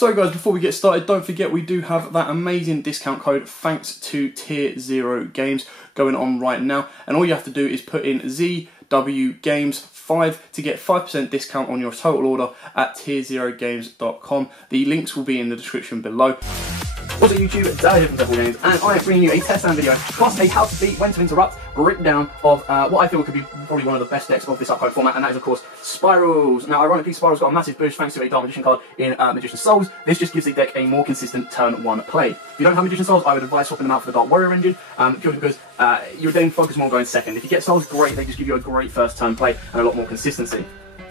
So guys, before we get started, don't forget we do have that amazing discount code thanks to Tier 0 Games going on right now, and all you have to do is put in ZWGames5 to get 5% discount on your total order at tier0games.com. The links will be in the description below. What's up YouTube, Dad here from Devil Games, and I am bringing you a test stand video, plus a how to beat, when to interrupt, breakdown of what I feel could be probably one of the best decks of this upcoming format, and that is of course Spirals. Now ironically, Spirals got a massive boost thanks to a Dark Magician card in Magician's Souls. This just gives the deck a more consistent turn 1 play. If you don't have Magician's Souls, I would advise swapping them out for the Dark Warrior engine, purely because you're then focused more on going second. If you get Souls, great, they just give you a great first turn play and a lot more consistency.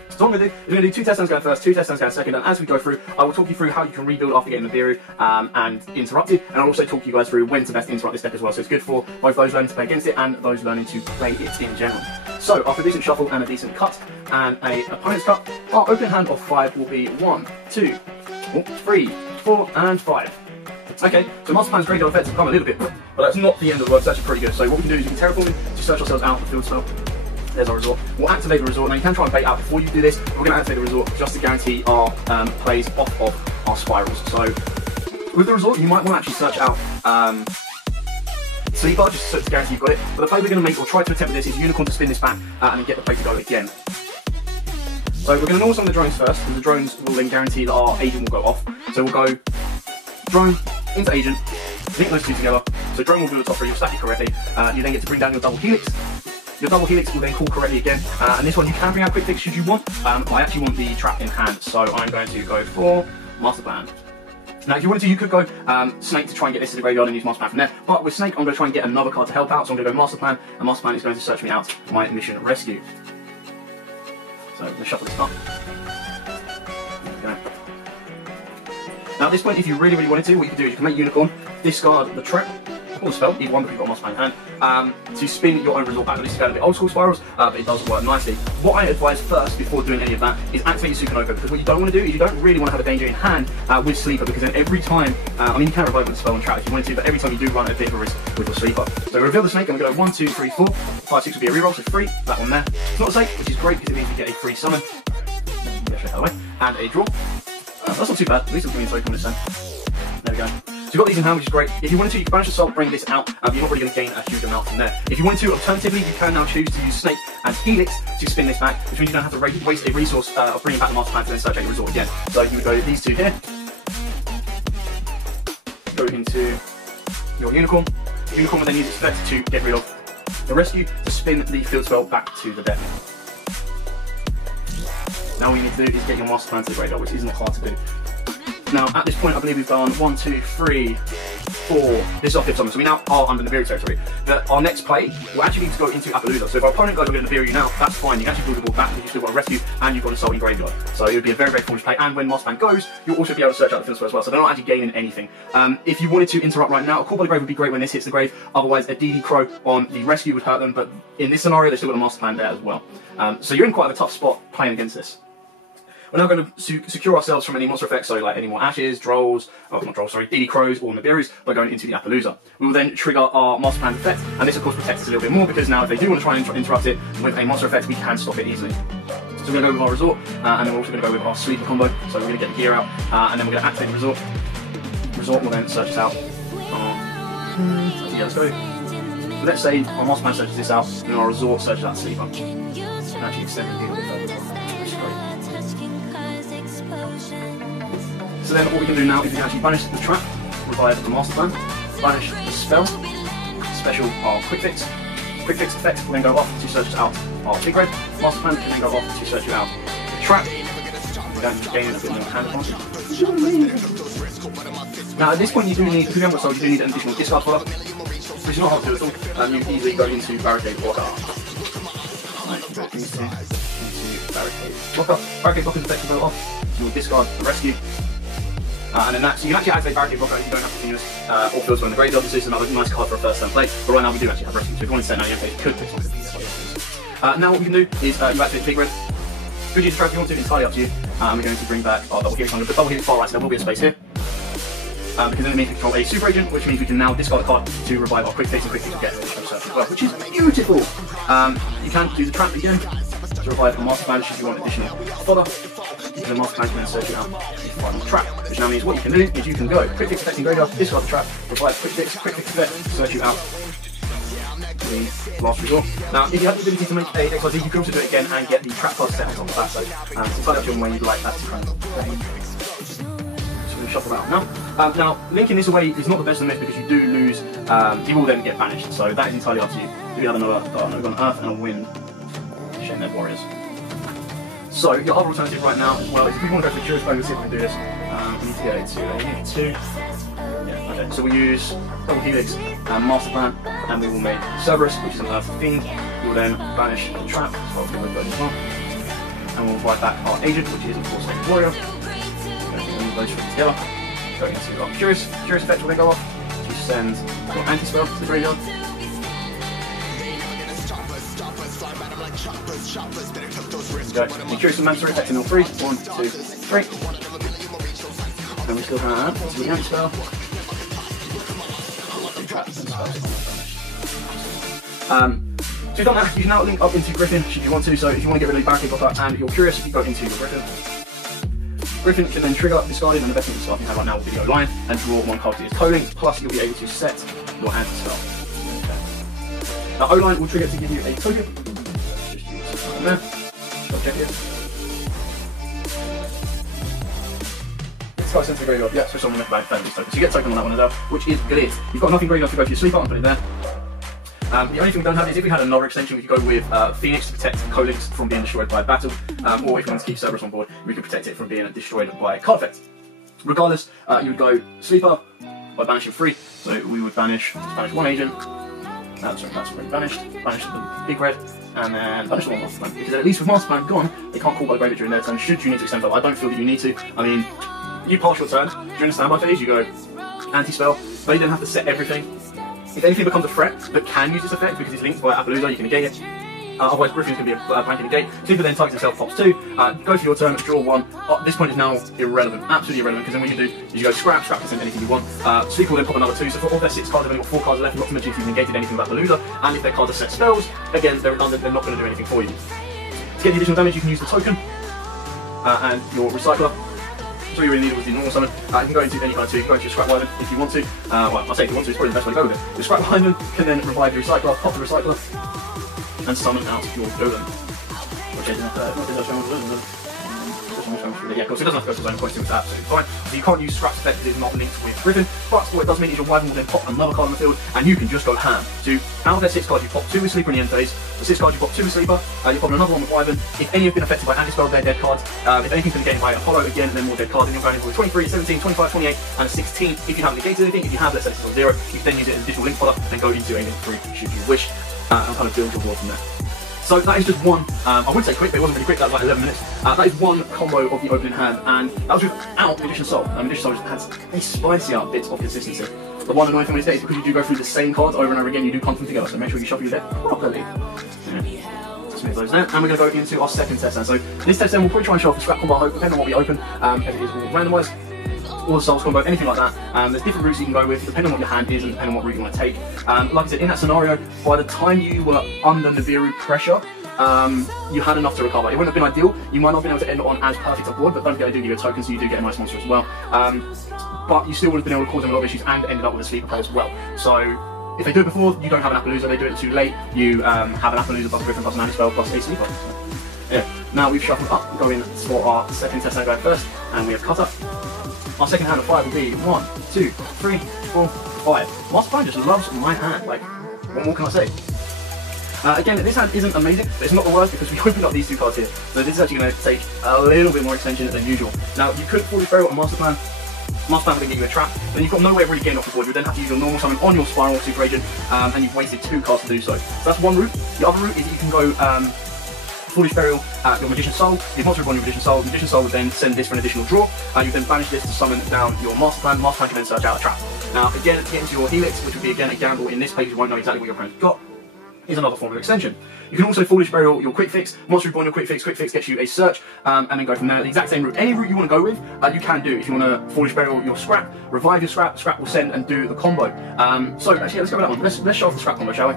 So what I'm going to do is I'm going to do 2 test stands going first, 2 test stands going second, and as we go through, I will talk you through how you can rebuild after getting Nibiru and interrupted, and I'll also talk you guys through when to best interrupt this deck as well. So it's good for both those learning to play against it and those learning to play it in general. So after a decent shuffle and a decent cut and a opponent's cut, our open hand of 5 will be 1, 2, 3, 4, and 5. Okay, so Master Plan's graveyard effects have come a little bit, but that's not the end of the work. It's actually pretty good. So what we can do is we can terraform to search ourselves out the field spell. There's our resort. We'll activate the resort. Now you can try and bait out before you do this. We're going to activate the resort just to guarantee our plays off of our spirals. So with the resort, you might want to actually search out Sleeper just to guarantee you've got it. But the play we're going to make, or try to attempt with this, is Unicorn to spin this back and then get the play to go again. So we're going to normal summon the drones first, and the drones will then guarantee that our agent will go off. So we'll go drone into agent, link those two together. So drone will do the top 3, you'll stack it correctly. You then get to bring down your double helix. Your double helix will then call correctly again, and this one you can bring out quick fix should you want. I actually want the trap in hand, so I'm going to go for Master Plan. Now if you wanted to, you could go Snake to try and get this to the graveyard and use Master Plan from there, but with Snake I'm going to try and get another card to help out, so I'm going to go Master Plan, and Master Plan is going to search me out my Mission Rescue. So let's shuffle this up. There we go. Now at this point, if you really wanted to, what you can do is you can make Unicorn, discard the trap, or spell, either one, but you've got a Master Plan in hand, to spin your own resort back. This is going to be old school Spirals, but it does work nicely. What I advise first, before doing any of that, is activate your Supernova, because what you don't want to do is you don't really want to have a danger in hand with Sleeper, because then every time, I mean you can revive with the spell and trap if you wanted to, but every time you do run a bit of a risk with your Sleeper. So reveal the Snake, I'm going to go 1, 2, 3, 4, 5, 6 will be a reroll, so 3, that one there. It's not a safe, which is great because it means you get a free summon, get straight that way, and a draw. That's not too bad, at least it'll give me a token this turn. There we go. So you've got these in hand, which is great. If you wanted to, you can banish Assault, bring this out, but you're not really going to gain a huge amount from there. If you wanted to, alternatively, you can now choose to use Snake and Helix to spin this back, which means you don't have to waste a resource of bringing back the Master Plan to then search out your resort again. So you would go these two here, go into your Unicorn. The Unicorn will then use its effect to get rid of the Rescue to spin the field spell back to the deck. Now all you need to do is get your Master Plan to the graveyard, which isn't hard to do. Now, at this point, I believe we've done 1, 2, 3, 4. This is our 5th summon, so we now are under Nibiru territory. But our next play will actually need to go into Appaloosa. So if our opponent goes with Nibiru now, that's fine. You can actually build the ball back because you've still got a Rescue and you've got Assault in graveyard. So it would be a very foolish play. And when Master Plan goes, you'll also be able to search out the field spell as well. So they're not actually gaining anything. If you wanted to interrupt right now, a Call by the Grave would be great when this hits the grave. Otherwise, a DD Crow on the Rescue would hurt them. But in this scenario, they've still got a Master Plan there as well. So you're in quite a tough spot playing against this. We're now going to secure ourselves from any monster effects, so like any more Ashes, Drolls, DD Crows or Nibirus by going into the Appaloosa. We will then trigger our Master Plan effect, and this of course protects us a little bit more because now if they do want to try and interrupt it with a monster effect, we can stop it easily. So we're going to go with our resort, and then we're also going to go with our Sleeper combo, so we're going to get the gear out, and then we're going to activate the resort. Resort will then search us out. Yeah, let's go. Let's say our Master Plan searches this out, and our resort searches out Sleeper. And actually extend the gear a bit further, which is great. So then what we can do now is we can actually banish the trap, revive the Master Plan, banish the spell, special our quick fix effect will then go off to search us out our big red, Master Plan can then go off to search you out the trap, we're going to gain a bit more hand advantage. Now at this point you do need, if you haven't got Soul, you do need an additional discard follow, which is not hard to do at all, you can easily go into Barricade Blocker. Right, into Barricade Blocker. Barricade Blocker is effective go off, you will discard the Rescue. And then so you can actually activate Barricade Blocker and you don't have to use all fields in the graveyard. This is another nice card for a first turn play, but right now we do actually have Rescue, so if you want to set now you could pick something. Now what we can do is you activate Big Red. Could you distract if you want to, entirely up to you. We're going to bring back our double helix. I'm going to put double helix far right, so there will be a space here. Because then it means we control a super agent, which means we can now discard a card to revive our quick fix and quick fix to get additional search as well, which is beautiful. You can do the trap again. So to revive a master plan should you want additional fodder. And the master plan can then search you out the final trap, which now means what you can do is you can go quick fix protecting graveyard, discard the trap, revive quick fix effect, search you out the last resort. Now, if you have the ability to make a XYZ, you can also do it again and get the trap card set on top of that. So it's entirely up to you on where you'd like that to kind of shuffle that now. Now, linking this away is not the best of the mix because you do lose, you will then get banished, so that is entirely up to you. Do we have another on Earth and a Wind? Shame they're warriors. So, your other alternative right now, well, if you want to go for Curious Bone, we'll see if we can do this. We need to get it to 2. Yeah, okay. So we use Double Helix and Master Plan, and we will make Cerberus, which is an Earth Fiend. We will then banish the trap, so I'll do it as well. And we'll write back our agent, which is of course a warrior. Those three together. Going into our Curious effect will then go off to send your anti-spell to the graveyard. Go. The Curious Mancer effect in all 3. 1, 2, 3. Then we still have the anti-spell. So you've done that, you can now link up into Griffin should you want to. So if you want to get rid of the Barricade Blocker and you're curious, you go into your Griffin. Griffin can then trigger discarding, and the best thing to start you have right now will be the O-Line and draw 1 card to its co-link, plus you'll be able to set your anti-spell. Okay. Now O-Line will trigger to give you a token. Just use this one there. Check it. It's got sent to the graveyard, yeah, so someone left back this token. So you get a token on that one as well, which is good. You've got nothing graveyard to go to your sleep out and put it there. The only thing we don't have is if we had another extension, we could go with Phoenix to protect co-links from being destroyed by battle, or if we want to keep Cerberus on board, we can protect it from being destroyed by card effects. Regardless, you would go Sleeper by banishing 3, so we would banish 1 agent, that's already banished, banish the big red, and then banish the 1 Master Plan, because at least with Master Plan gone, they can't call by the graveyard during their turn, should you need to extend that. I don't feel that you need to. I mean, you pass your turn, during the standby phase you go anti-spell, but you then have to set everything. If anything becomes a threat that can use this effect because it's linked by Appaloosa, you can negate it. Otherwise, Griffin's going to be a blanket negate. Sleeper then targets himself, pops 2. Go for your turn, draw 1. This point is now irrelevant, absolutely irrelevant, because then what you do is you go scrap can send anything you want. Sleeper will then pop another 2. So for all their 6 cards, they've only got 4 cards left, not to mention if you've negated anything about Appaloosa. And if their cards are set spells, again, they're redundant, they're not going to do anything for you. To get the additional damage, you can use the token and your recycler. So you really need was the normal summon. You can go into any kind of 2, you can go into your Scrap Wyvern if you want to. Well, I'll say if you want to, it's probably the best way to go with it. Your Scrap Wyvern can then revive your recycler, pop the recycler, and summon out your golem. Which is yeah, of course, it doesn't have to go to its own point, so it's absolutely fine. So you can't use Scrap's effect because it's not linked with Griffin, but what it does mean is your Wyvern will then pop another card on the field, and you can just go ham. So out of their 6 cards, you pop 2 with Sleeper in the end phase, the 6 cards you pop 2 with Sleeper, you pop another 1 with Wyvern. If any have been affected by anti-spell, they're dead cards. If anything's been negated by Apollo, again, then more dead cards, and you're going in with 23, 17, 25, 28, and a 16. If you haven't negated anything, if you have, let's say this is on 0, you can then use it as additional link fodder, and go into a link 3 should you wish, and kind of build your board from there. So that is just one, I wouldn't say quick, but it wasn't really quick, that was like 11 minutes. That is one combo of the opening hand, and that was without Magician's Soul. Magician's Soul just adds a spicier bit of consistency. The one annoying thing with this deck is because you do go through the same cards over and over again, you do clump them together, so make sure you shuffle your deck properly. Yeah. Smooth those there, and we're going to go into our second test then. So this test then we'll probably try and show off the Scrap combo, I hope, depending on what we open, if it is all randomised. Or the Souls combo, anything like that. There's different routes you can go with, depending on what your hand is and depending on what route you want to take. Like I said, in that scenario, by the time you were under Nibiru pressure, you had enough to recover. It wouldn't have been ideal. You might not have been able to end on as perfect a board, but don't forget I do give you a token, so you do get a nice monster as well. But you still would have been able to cause them a lot of issues and ended up with a Sleeper play as well. So if they do it before, you don't have an Appaloosa. They do it too late, you have an Appaloosa plus a Griffin plus an anti-spell plus a Sleeper. So, yeah. Now we've shuffled up, going for our second test going first, and we have cut up. Our second hand of 5 will be 1, 2, 3, 4, 5. Master Plan just loves my hand. Like, what more can I say? Again, this hand isn't amazing, but it's not the worst because we opened up these 2 cards here. So this is actually going to take a little bit more extension than usual. Now, you could Foolish Burial on Master Plan. Master Plan would give you a trap, then you've got no way of really getting off the board. You would then have to use your normal summon on your Spiral Super Agent, and you've wasted 2 cards to do so. So that's one route. The other route is that you can go Foolish Burial at your Magician's Soul. If Monster Reborn your Magician's Soul would then send this for an additional draw. You then banish this to summon down your Master Plan. Master Plan can then search out a trap. Now, again, to get into your Helix, which would be again a gamble in this page, you won't know exactly what your opponent's got, is another form of extension. You can also Foolish Burial your Quick Fix, Monster Reborn your Quick Fix gets you a search, and then go from there. The exact same route. Any route you want to go with, you can do. If you want to Foolish Burial your Scrap, revive your Scrap will send and do the combo. So actually, yeah, let's go with that one. Let's show off the Scrap combo, shall we?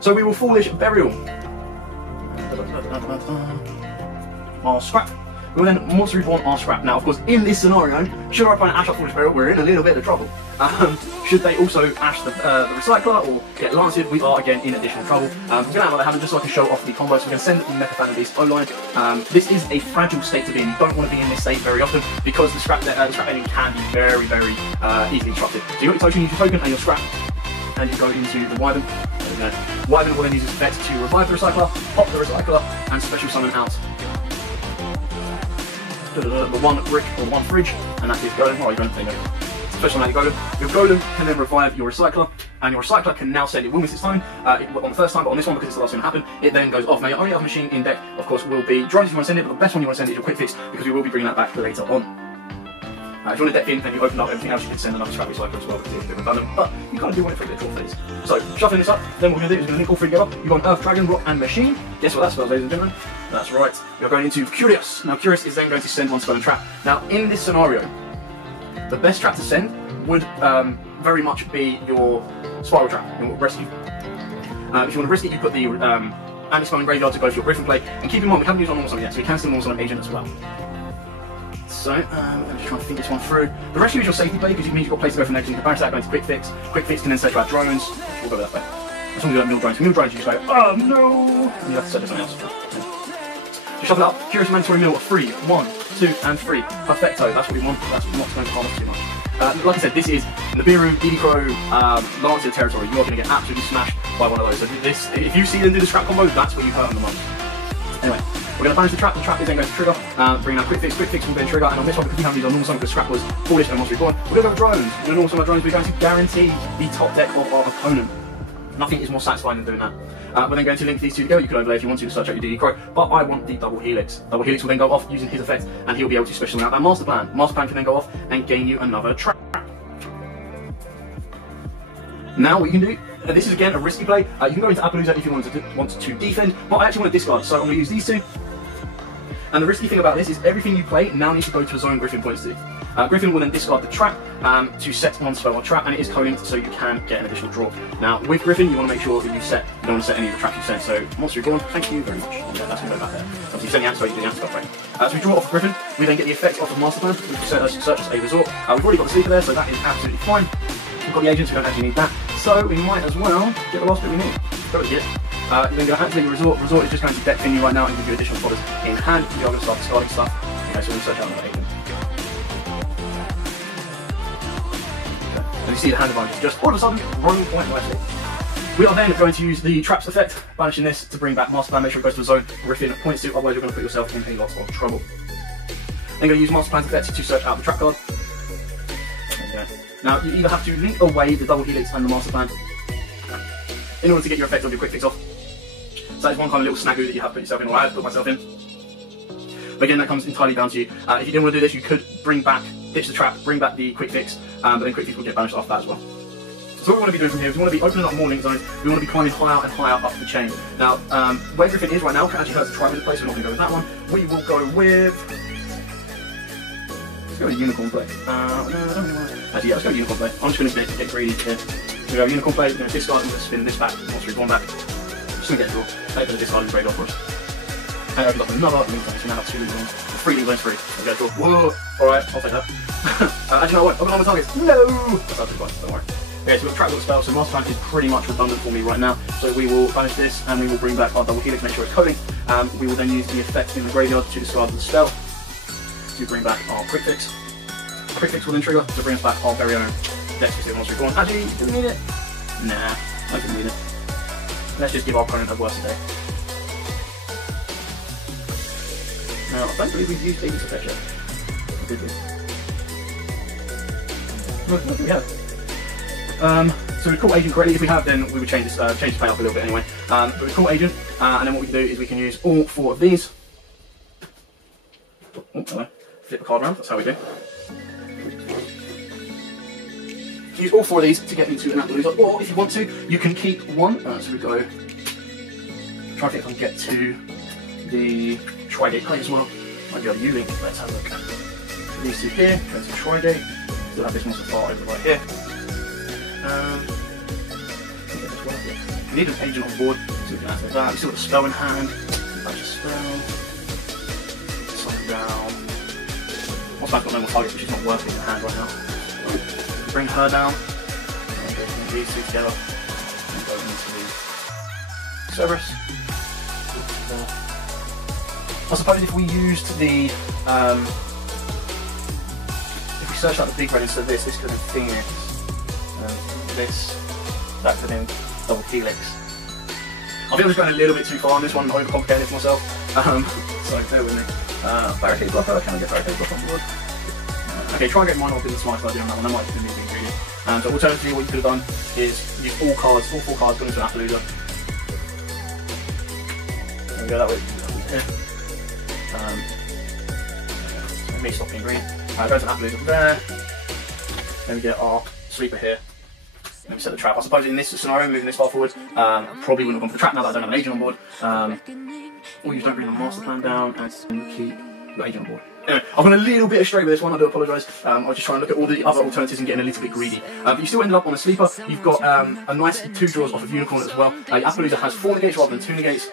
So we will Foolish Burial. Our scrap. We will then Monster Reborn our scrap. Now, of course, in this scenario, should our opponent ash our Foolish Burial, we're in a little bit of trouble. Should they also ash the Recycler or get Lanced, we are again in additional trouble. I'm going to have what they have just so I can show off the combos. So we're going to send the Mecha Beast O-line. This is a fragile state to be in. You don't want to be in this state very often because the scrap ending can be very, very easily disrupted. So you've got your token, use your token and your scrap, and you go into the Wyvern. Wyvern will then use its effect to revive the Recycler, pop the Recycler, and special summon out the one brick or one fridge, and that is Golem. Oh, you don't think special out your Golem. Your Golem can then revive your Recycler, and your Recycler can now send it will miss its time on the first time, but on this one, because it's the last thing to happen, it then goes off. Now, your only other machine in deck, of course, will be drones if you want to send it, but the best one you want to send is your Quick Fix, because we will be bringing that back later on. If you want to deck in and you open up everything else, you can send another Scrap Recycler as well, because it's a bit redundant, but you kind of do want it for a bit of draw phase. So, shuffling this up, then what we're going to do is we're going to link all three together. You've got an Earth, Dragon, Rock, and Machine. Guess what that spells, ladies and gentlemen? That's right. You're going into Curious. Now, Curious is then going to send one spell and trap. Now, in this scenario, the best trap to send would very much be your Spiral Trap, your Rescue. If you want to risk it, you put the Anti-Spell in Graveyard to go for your Griffin play. And keep in mind, we haven't used on Normal Summon yet, so we can still Normal Summon Agent as well. So, I'm just trying to think this one through. The Rescue is your safety play because it means you've got a place to go from next to bounce that, going to Quick Fix. Quick Fix can then search out drones. We'll go that way. As long as you don't mill drones. Mill drones, you just go, oh no! And you have to search something else. So shuffle it up. Curious Mandatory Mill of 3, 1, 2, and 3. Perfecto, that's what we want. That's not going to harm us too much. Like I said, this is Nibiru, DD-Crow, Lancet territory. You are going to get absolutely smashed by one of those. So this, if you see them do the scrap combo, that's where you hurt them the most. Anyway. We're going to banish the trap is then going to trigger, bring out Quick Fix will then trigger, and on this one, because we haven't used our Normal Summon because Scrap was Foolish and Monster Reborn, we're going to go with drones. We're going to Normal Summon drones, we're going to guarantee the top deck of our opponent. Nothing is more satisfying than doing that. We're then going to link these two together. You can overlay if you want to search out your DD-Crow, but I want the Double Helix. Double Helix will then go off using his effect, and he'll be able to special summon out that Master Plan. Master Plan can then go off and gain you another trap. Now what you can do, this is again a risky play, you can go into Appaloosa if you want to defend, but I actually want to discard, so I'm going to use these two. And the risky thing about this is everything you play now needs to go to a zone Griffin points to. Griffin will then discard the trap to set one spell or trap, and it is coding so you can get an additional draw. Now with Griffin, you want to make sure that you don't want to set any of the traps you sent. So Monster Reborn, thank you very much. Yeah, that's going to go back there. So if you send the antidote, you do the antidote break. So we draw off Griffin, we then get the effect off of Master Plan, which search as a resort. We've already got the Sleeper there, so that is absolutely fine. We've got the agents, we don't actually need that. So we might as well get the last bit we need. Go with it. Then going to activate the resort. Resort is just going to deck thin you right now and give you additional spotters in hand. You are going to start discarding stuff. Okay, so we'll search out another agent. Okay. And you see the hand advantage just all of a sudden wrong point nicely. We are then going to use the traps effect, banishing this to bring back Master Plan. Make sure it goes to a zone Griffin points to, otherwise you're going to put yourself in a lot of trouble. Then going to use Master Plan's effect to search out the trap card. Okay. Now you either have to link away the Double Helix and the Master Plan in order to get your effect of your Quick Fix off. So that is one kind of little snafu that you have put yourself in, or I have put myself in. But again, that comes entirely down to you. If you didn't want to do this, you could bring back, ditch the trap, bring back the Quick Fix, but then Quick Fix will get banished off that as well. So what we want to be doing from here is we want to be opening up more link zones, we want to be climbing higher and higher up the chain. Now, where Griffin is right now actually hurts to try with the play, so we're not going to go with that one. We will go with... Let's go with Unicorn Play. No, I don't really want to... Actually, yeah, let's go with Unicorn Play. I'm just going to get greedy here. We go Unicorn Play, we're going to discard and spin this back, Monster Reborn back. Just going to get a draw. Take the discard and trade off for us. And open up another link zone, so we now have 2 link zones. 3 link zones free. We'll get a draw. Whoa! Alright, I'll take that. Actually, no, I won't. Open on the targets. No! That's absolutely fine, don't worry. Okay, so we've got trap little spell, so Master Plan is pretty much redundant for me right now. So we will banish this and we will bring back our Double Helix, make sure it's coding. We will then use the effect in the graveyard to discard the spell to bring back our Quick Fix. Quick Fix will then trigger to bring us back our very own Dexterous Monster Reborn. Actually, do we need it? Nah, I don't need it. Let's just give our opponent a worse day. Now, I don't believe we've used Agent's effect yet. Did we? What do we have? So we call Agent correctly. If we have, then we would change this play up a little bit anyway. But we call Agent, and then what we can do is we can use all 4 of these. Oh, hello. Flip the card around, that's how we do. Use all 4 of these to get into an Appaloosa, or if you want to, you can keep one. So we go, try to think if I can get to the Tri-Gate play as well. Might be able to U-Link, let's have a look. So these 2 here, go to Tri-Gate, still have this one so far over right here. We need an agent on board, so we can activate that. We still got the spell in hand. I'll just down. This one down. Moss Man's got no more targets, but she's not working in the hand right now. Bring her down. And go into these two together. And go into Cerberus. I suppose if we used the if we search out the big red instead of this could have been Phoenix. This, that could have been double Helix. I think I was going a little bit too far on this one, overcomplicating it for myself. So bear with me. Barricade blocker, can I get barricade blocker on board? Okay, try and get mine off in the smart idea on that one, that might have been the ingredient. So alternatively what you could have done is use all four cards, go into an Appaloosa. There we go, that way. Yeah. So me stopping green. Go to an Appaloosa there. Then we get our sleeper here. Then we set the trap. I suppose in this scenario, moving this far forward, probably wouldn't have gone for the trap now that I don't have an agent on board. Or you don't bring the master plan down and keep your agent on board. Anyway, I've gone a little bit astray with this one, I do apologise. I was just trying to look at all the other alternatives and getting a little bit greedy. But you still ended up on a sleeper. You've got a nice 2 draws off of Unicorn as well. Appaloosa has 4 negates rather than 2 negates.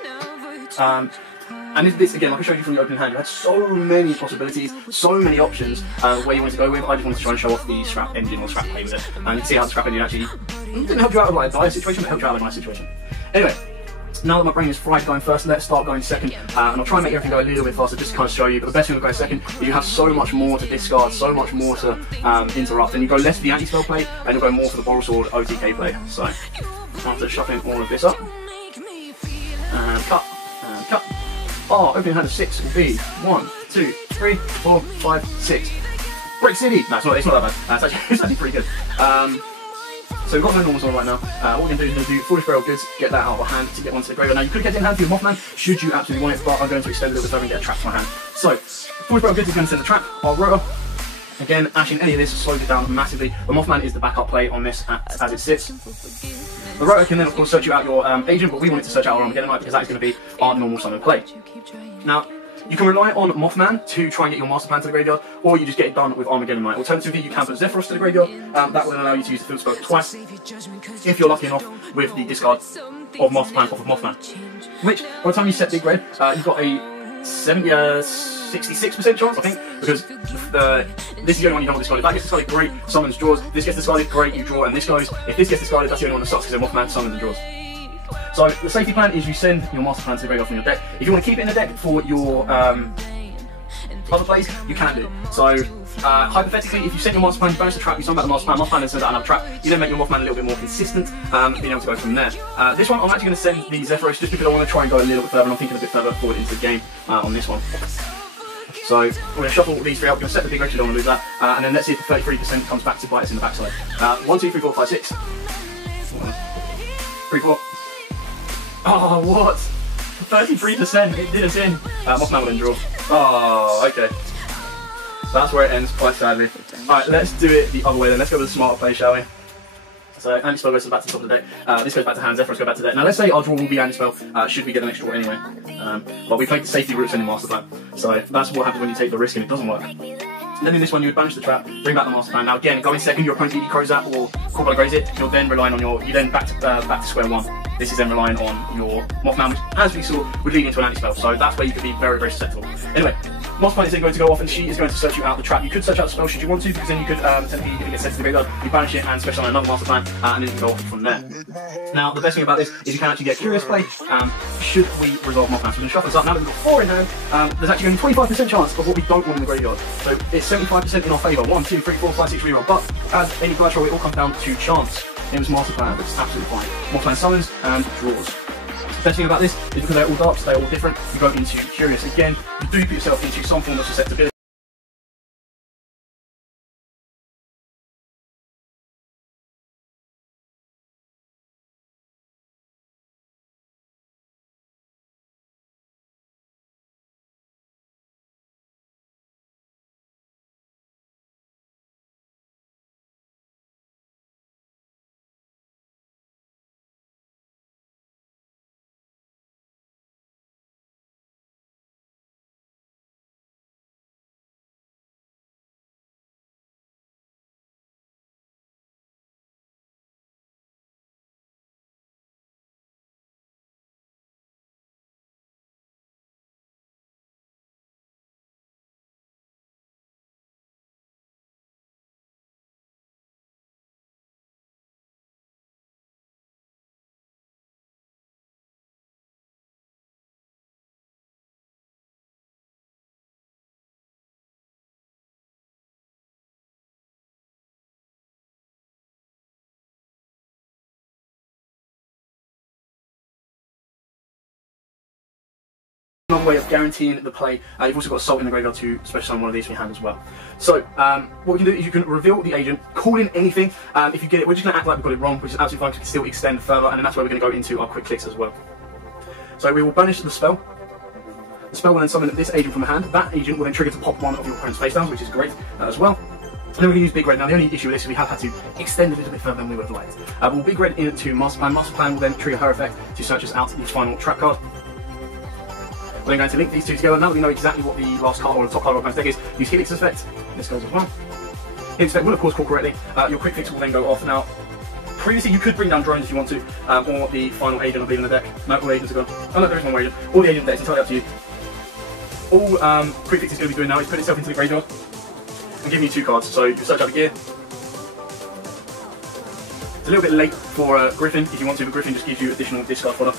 And this, again, like I showed you from the opening hand, you had so many possibilities, so many options where you wanted to go with. I just wanted to try and show off the Scrap engine or Scrap play with it. And you can see how the Scrap engine actually didn't help you out of like a dire situation, but helped you out of a nice situation. Anyway, now that my brain is fried going first, let's start going second. And I'll try and make everything go a little bit faster just to kind of show you. But the best thing to go second is you have so much more to discard, so much more to interrupt. And you go less for the anti-spell play, and you'll go more for the Boral Sword OTK play. So, after shuffling all of this up, and cut, and cut. Our opening hand of 6 will be 1, 2, 3, 4, 5, 6. Break City! No, it's not that bad. It's actually pretty good. So we've got no normal sword right now. What we're going to do is do Foolish Burial Goods, get that out of our hand to get one to the graveyard. Now you could get it in hand for your Mothman, should you absolutely want it, but I'm going to extend it a little bit further and get a trap to my hand. So, Foolish Burial Goods is going to send a trap. Our rotor, again, ashing any of this slows it down massively. The Mothman is the backup play on this as it sits. The rotor can then of course search you out your agent, but we wanted to search out our Armageddon Knight because that is going to be our normal summon play. Now, you can rely on Mothman to try and get your Master Plan to the graveyard, or you just get it done with Armageddon Knight. Alternatively, you can put Zephyros to the graveyard. That will allow you to use the Field Spoke twice, if you're lucky enough, with the discard of Master Plan off of Mothman. Which, by the time you set Big Red, you've got a 66% chance, I think, because this is the only one you don't discard. If that gets discarded, great, summons, draws. If this gets discarded, great, you draw, and this goes. If this gets discarded, that's the only one that sucks, because then Mothman summons and draws. So the safety plan is you send your Master Plan to the graveyard from your deck. If you want to keep it in the deck for your other plays, you can do. So hypothetically, if you send your Master Plan, you banish the trap, you summon back the Master Plan, Master Plan then sends out another trap, you then make your Mothman a little bit more consistent, being able to go from there. This one, I'm actually going to send the Zephyros just because I want to try and go a little bit further, and I'm thinking a bit further forward into the game on this one. So we're going to shuffle these 3 out, we're going to set the big red, you don't want to lose that, and then let's see if the 33% comes back to bite us in the backside. 1, 2, 3, 4, 5, 6. 3, 4. Oh, what? 33%, it did us in. Mothman will then draw. Oh, okay. That's where it ends, quite sadly. Alright, let's do it the other way then. Let's go with the smarter play, shall we? So, anti-spell goes back to the top of the deck. This goes back to hand, Zephyros go back to deck. Now, let's say our draw will be anti-spell, should we get the next draw anyway. But we played the safety route sending Master Plan. So, that's what happens when you take the risk and it doesn't work. Then in this one, you would banish the trap, bring back the Master Plan. Now again, going second, your opponent either Crozat or Corbella Graze it. You're then relying on you then back to square one. This is then relying on your Mothman, which, as we saw, would lead into an anti-spell. So that's where you could be very, very susceptible. Anyway, Mothman is then going to go off, and she is going to search you out the trap. You could search out the spell should you want to, because then you could technically, if it gets sent to the graveyard, you banish it and special on another Master Plan, and then you can go off from there. Now, the best thing about this is you can actually get Curious Play should we resolve Mothman. So we're going to shuffle this up. Now that we've got 4 in hand, there's actually only 25% chance of what we don't want in the graveyard. So it's 75% in our favour. 1, 2, 3, 4, 5, 6 reroll. But as any blood roll, it all comes down to chance. It was Master Plan, which is absolutely fine. Mothman summons and draws. The best thing about this is because they're all darks, they're all different, you go into Curious. Again, you do put yourself into some form of susceptibility. way of guareteeing the play. You've also got Salt in the graveyard to special summon one of these from your hand as well. So what we can do is you can reveal the agent, call in anything. If you get it, we're just going to act like we got it wrong, which is absolutely fine because we can still extend further, and then that's where we're going to go into our quick clicks as well. So we will banish the spell. The spell will then summon this agent from the hand. That agent will then trigger to pop one of your opponent's face downs, which is great as well. And then we're going to use Big Red. Now the only issue with this is we have had to extend a little bit further than we would have liked. We'll Big Red into Master Plan. Master Plan will then trigger her effect to search us out the final trap card. We're then going to link these two together. Now that we know exactly what the last card or the top card of our opponent's deck is, use Helix's effect. This goes as well. Helix's effect will of course call correctly. Your quick fix will then go off. Now, previously you could bring down drones if you want to, or the final agent I believe in the deck. No, all agents are gone. Oh no, there is one more agent. All the agent decks, entirely up to you. All quick fix is going to be doing now is put itself into the graveyard and giving you 2 cards. So you search out the gear. It's a little bit late for Griffin if you want to, but Griffin just gives you additional discard fodder.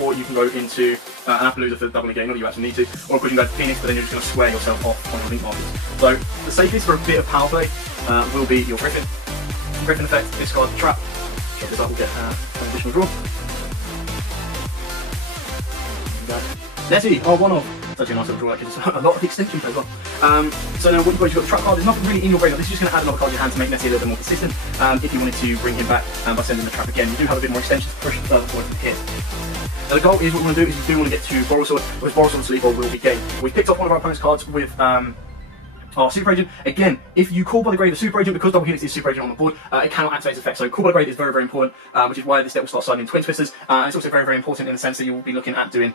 Or you can go into an Appaloosa for double negate, not that you actually need to. Or of course you can go to Phoenix, but then you're just going to square yourself off on your link markers. So the safest for a bit of power play will be your Griffin. Griffin effect, discard the trap. Check this up, we'll get an additional draw. Nessie, one off. It's actually a nice little draw, actually. It's a lot of extension play as well. So now what you've got the trap card. There's nothing really in your graveyard. This is just going to add another card to your hand to make Nessie a little bit more consistent. If you wanted to bring him back by sending the trap again, you do have a bit more extension to push further forward from here. Now the goal is what we want to do is you do want to get to Boral Sword, with Boral Sword Sleep will be game. We've picked off one of our opponent's cards with our Super Agent. Again, if you call by the grave the Super Agent, because Double Helix is Super Agent on the board, it cannot activate its effect. So call by the grave is very, very important, which is why this deck will start signing Twin Twisters. And it's also very, very important in the sense that you will be looking at doing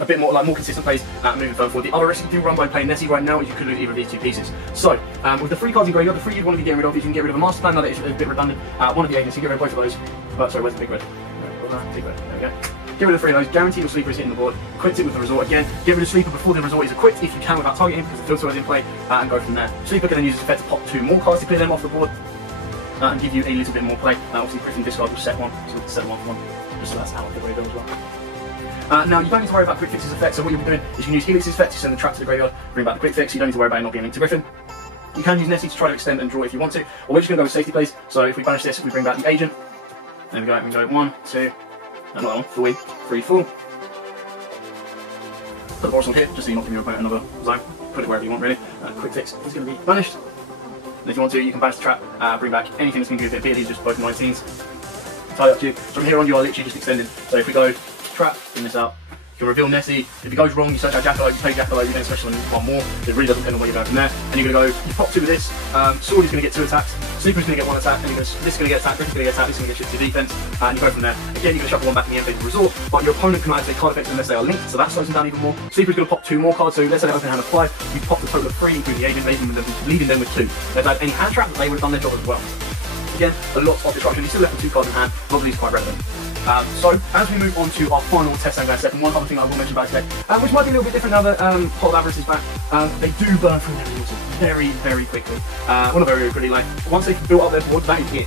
a bit more more consistent plays moving further forward. The other risk you do run by playing Nessie right now is you could lose either of these 2 pieces. So with the 3 cards in graveyard, the 3 you'd want to be getting rid of is you can get rid of a Master Plan. Now that is a bit redundant. One of the agents, you get rid of both of those. But sorry, where's the Big Red? Big Red. There we go. Get rid of 3 of those, guarantee your Sleeper is hitting the board, quit it with the Resort again, get rid of Sleeper before the Resort is equipped if you can without targeting because the Field Sword is in play, and go from there. Sleeper can then use its effect to pop 2 more cards to clear them off the board, and give you a little bit more play. Obviously Griffin discard will set 1, so we'll set 1 for 1, just so that's out of the graveyard as well. Now you don't need to worry about Quick Fix's effect, so what you'll be doing is you can use Helix's effect to send the trap to the graveyard, bring back the Quick Fix, you don't need to worry about it not being linked to Griffin. You can use Nessie to try to extend and draw if you want to, or we're just going to go with safety plays, so if we banish this, we bring back the agent. There we go, 1, 2, another 1, 3, 4. Put the Boral Sword here, just so you're not giving your opponent another zone. Put it wherever you want really. Quick Fix is going to be banished. And if you want to, you can banish the trap, bring back anything that's going to give a bit of these, just both 19s. Entirely up to you. So from here on you are literally just extending. So if we go trap, bring this out. You can reveal Nessie. If it goes wrong, you search out Jackalope, you play Jackalope, you then special on 1 more. It really doesn't depend on where you go from there. And you're going to go, you pop 2 with this. Sword is going to get 2 attacks. Sleeper is going to get 1 attack. And this is going to get attacked, this is going to get attacked, this is going to get shifted to defense. And you go from there. Again, you're going to shuffle 1 back in the end phase of Resort. But your opponent can activate card effects unless they are linked, so that slows them down even more. Sleeper is going to pop 2 more cards. So let's say they open a hand of 5. You pop the total of 3, including the agent, leaving them with 2. They've had any hand trap, they would have done their job as well. Again, a lot of disruption. You're still left with 2 cards in hand. A lot of these quite relevant. So, as we move on to our final test angle second, one other thing I will mention about today, which might be a little bit different now that Pot of Avarice is back, they do burn through their resources very, very quickly. Well, not very, very quickly, like, once they've built up their board, that is it.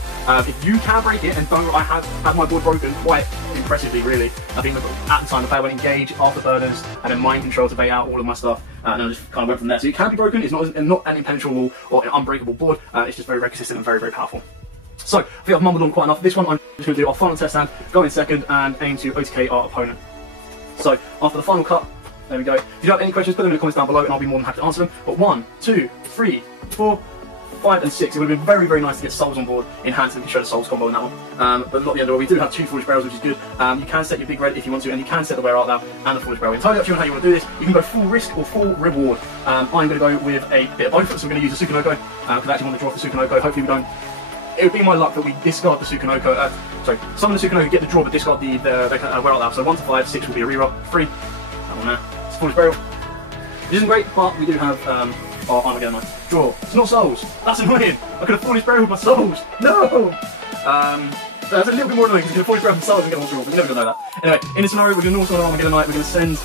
If you can break it, and don't, I have had my board broken quite impressively, really. I think at the time the player went Engage, Afterburners, and then Mind Control to bait out all of my stuff, and I just kind of went from there. So it can be broken, it's not an impenetrable or an unbreakable board, it's just very, very consistent and very, very powerful. So, I think I've mumbled on quite enough. This one I'm just going to do our final test hand, go in second, and aim to OTK our opponent. So, after the final cut, there we go. If you have any questions, put them in the comments down below, and I'll be more than happy to answer them. But 1, 2, 3, 4, 5, and 6. It would have been very, very nice to get Souls on board in hand, so we can show the Souls combo in that one. But not the end of all. We do have 2 Foolish Barrels, which is good. You can set your Big Red if you want to, and you can set the Wear Art Thou and the Foolish Barrel. Entirely up to you on how you want to do this. You can go full risk or full reward. I'm going to go with a bit of both, so we're going to use a Sukanoko, because I actually want to draw for Sukanoko. Hopefully we don't. It would be my luck that we discard the Sukanoko, some of the Sukanoko get the draw but discard the Wear Art Thou. So 1 to 5, 6 will be a reroll, 3, that one there, it's Foolish Burial. Which isn't great, but we do have our Armageddon Knife. Draw. It's not Souls. That's annoying. I could have Foolish Burial with my Souls. No! That's a little bit more annoying because you can Foolish Burial with Souls and get one draw, but you're never going to know that. Anyway, in this scenario, we're going to also on Armageddon Knife, we're going to send.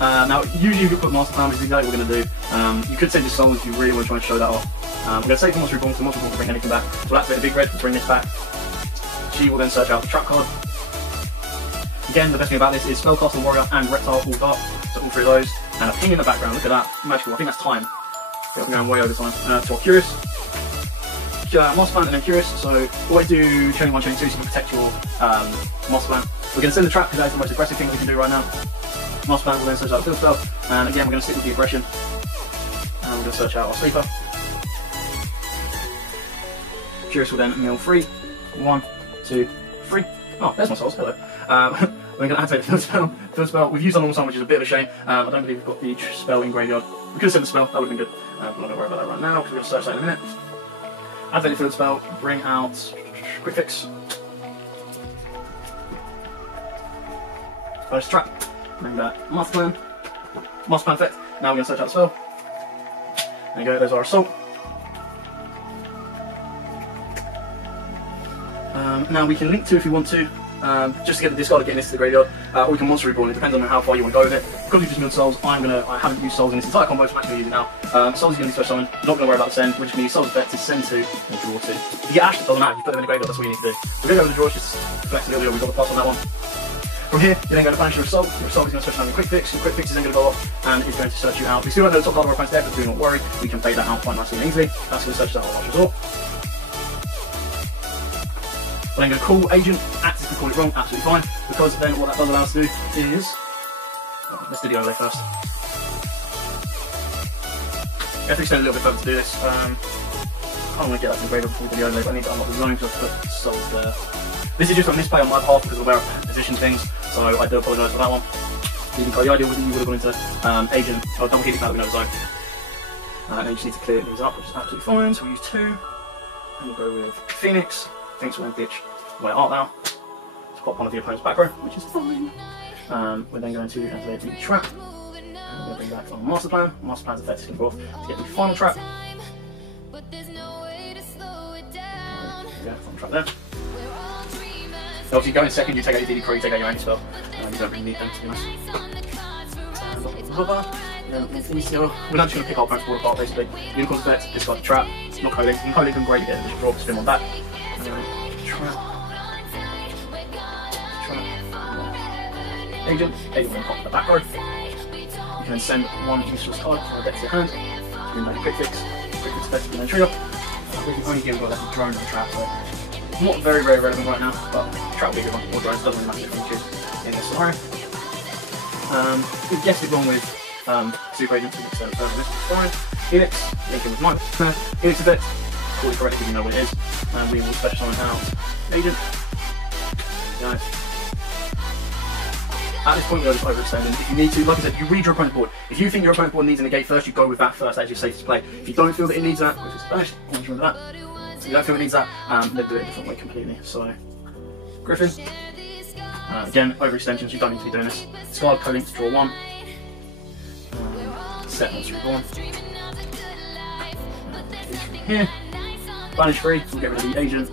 Now, usually you could put Master Plan, which is exactly what we're going to do. You could send your Souls if you really want to try and show that off. We're going to save for Monster Reborn, so Monster Reborn will bring anything back. So we'll activate the Big Red to bring this back. She will then search out the trap card. Again, the best thing about this is Spellcaster, Warrior, and Reptile all dark. So all 3 of those. And a ping in the background, look at that. Magical, I think that's time. Okay, I'm going way over time. To our Curious. Master Plan and then Curious. So always do Training 1, Training 2 so you can protect your Master Plan. We're going to send the trap because that is the most aggressive thing we can do right now. Master Plan will then search out the field spell, and again we're going to stick with the aggression, and we're going to search out our Sleeper. Curious will then mill 3. 1, 2, 3. Oh, there's my souls, hello. We're going to activate the field spell. Field spell, we've used our normal summon, which is a bit of a shame. I don't believe we've got the spell in graveyard. We could have sent the spell, that would have been good. I'm not going to worry about that right now, because we're going to search that in a minute. Activate the field spell, bring out Quick Fix. First trap, bring back Master Plan. Master Plan effect. Now we're going to search out the spell. There you go, there's our Assault. Now we can link to if we want to, just to get the discard of getting this to the graveyard, or we can Monster Reborn. It depends on how far you want to go with it. Because we've just milled souls, I haven't used souls in this entire combo, so I'm actually going to use it now. Souls is going to be special summon, not going to worry about the send, we're just going to use souls effect to send to and draw to. If you get Ash, it doesn't matter, you put them in the graveyard, that's what you need to do. We're going to go with the draw, just flex the other, we've got the plus on that one. From here, you then go to Banisher of Assault. Your Assault is going to search out your Quick Fix. Your Quick Fix is then going to go off and it's going to search you out. We still don't know the top card of our opponent's deck, but do not worry, we can fade that out quite nicely and easily. That's going to search out our Last Resort. We're then going to call Agent, act as we call it wrong, absolutely fine, because then what that does allow us to do is... let's do the overlay first. You have to extend a little bit further to do this. I don't want to get that in the graveyard before we do the overlay, but I need to unlock the zone to put souls there. This is just a misplay on my behalf because of where I've positioned things, so I do apologise for that one. The idea was that you would have gone into Agent, or double hitting that with no zone. And you just need to clear these up, which is absolutely fine, so we'll use 2. And we'll go with Phoenix. Phoenix will then ditch Where Art Thou to pop one of the opponent's back row, which is fine. We're then going to activate the trap. And we're going to bring back our Master Plan. Master Plan's effect is going to go off to get the final trap. Yeah, final trap there. Obviously, you go in second, you take out your DD Crow, you take out your anti-spell, and you don't really need them to be honest. We're not just going to pick our opponent's board apart basically. Unicorn's effect, discard the trap, not collate. You can collate them great, you get a draw, spin on that. Agent will pop the back row. You can then send one useless card from the deck to your hand. Bring back your Quick Fix effect, and then trigger. We can only give like a drone and a trap, so not very relevant right now, but trap will be a good one, or drones, doesn't really matter if you choose in this scenario. We've guessed it wrong with Super Agent, so this is fine. Helix, linking with mine. Helix effect, call it correctly if you know what it is, and we will special summon out Agent. Nice. At this point, we're just overextending. If you need to, like I said, you read your opponent's board. If you think your opponent's board needs a negate first, you go with that first, that's your safest play. If you don't feel that it needs that, if it's banished, I'll remember that. If you don't feel it needs that, then do it a different way completely. So, Griffin. Again, overextensions, you don't need to be doing this. Discard coding to draw 1. Set Monster Reborn. Here. Banish 3, we'll get rid of the Agent.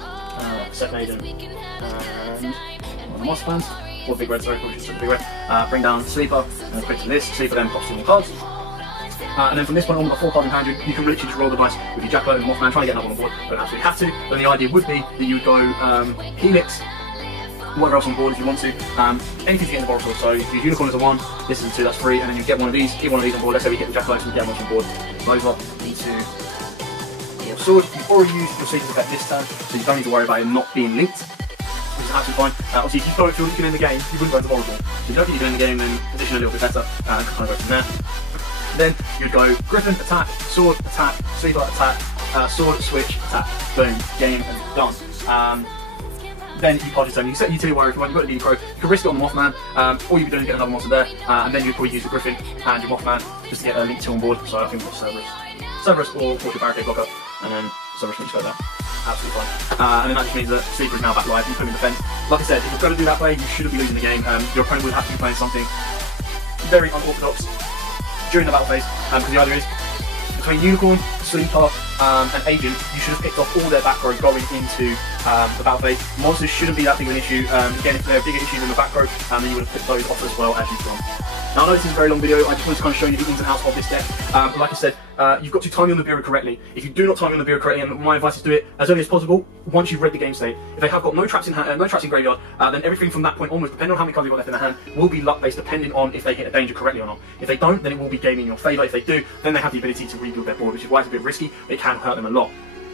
Second Agent. And one of the Master Plans. Or Big Red, sorry, probably just Big Red. Bring down Sleeper, and quick to this. Sleeper then pops 2 more cards. And then from this point on, we've got 4 cards in hand. You can literally just roll the dice with your Jackalope and Mothman, trying to get another one on board. Don't absolutely have to. Then the idea would be that you would go Helix, whatever else on board if you want to. Anything to get in the Boros Sword. So your Unicorn is a 1, this is a 2, that's 3, and then you get one of these, get one of these on board. Let's say we hit the Jackalope and we get one on board. Those up into your sword. You've already used your Seeker's effect this turn, so you don't need to worry about it not being linked. Which is absolutely fine. Obviously, if you don't feel that you can end the game, you wouldn't go into Boros Sword. So if you don't think you can end the game, then position a little bit better and kind of go from there. Then you'd go Griffin, attack, sword, attack, Sleeper, attack, sword, switch, attack, boom, game, and done. Then you pass your turn. You set your utility warrior if you want, you've got the DD Crow, you can risk it on the Mothman, all you'd be doing is get another monster there, and then you'd probably use the Griffin and your Mothman just to get a Link 2 on board. So I think we've got Cerberus or your Barricade Blocker, and then Cerberus needs to go there. Absolutely fine. And then that just means that Sleeper is now back live, you put him in defense. Like I said, if you're going to do that play, you shouldn't be losing the game. Your opponent would have to be playing something very unorthodox during the battle phase, because the idea is between Unicorn, Sleeper, and Agent, you should have picked off all their back row going into the battle phase. Monsters shouldn't be that big of an issue. Again, if they're bigger issues in the back row, then you would have picked those off as well as you've gone. Now, I know this is a very long video, I just wanted to kind of show you the ins and outs of this deck. But like I said, you've got to time your Nibiru correctly. If you do not time your Nibiru correctly, and my advice is do it as early as possible, once you've read the game state. If they have got no traps in hand, no traps in graveyard, then everything from that point onwards, depending on how many cards you've got left in their hand, will be luck-based depending on if they hit a danger correctly or not. If they don't, then it will be game in your favour. If they do, then they have the ability to rebuild their board, which is why it's a bit risky, but it can hurt them a lot.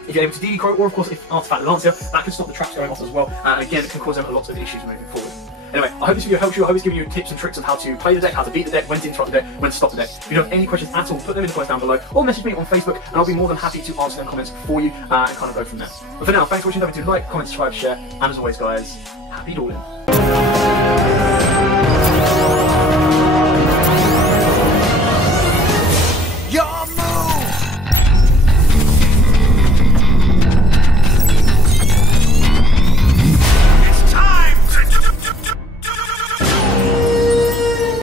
If you're able to DD Crow, or of course if Artifact Lancia, that can stop the traps going off as well, and again it can cause them a lot of issues moving forward. Anyway, I hope this video helps you. I hope it's giving you tips and tricks of how to play the deck, how to beat the deck, when to interrupt the deck, when to stop the deck. If you have any questions at all, put them in the comments down below, or message me on Facebook, and I'll be more than happy to answer them comments for you and kind of go from there. But for now, thanks for watching. Don't forget to like, comment, subscribe, share, and as always, guys, happy dueling.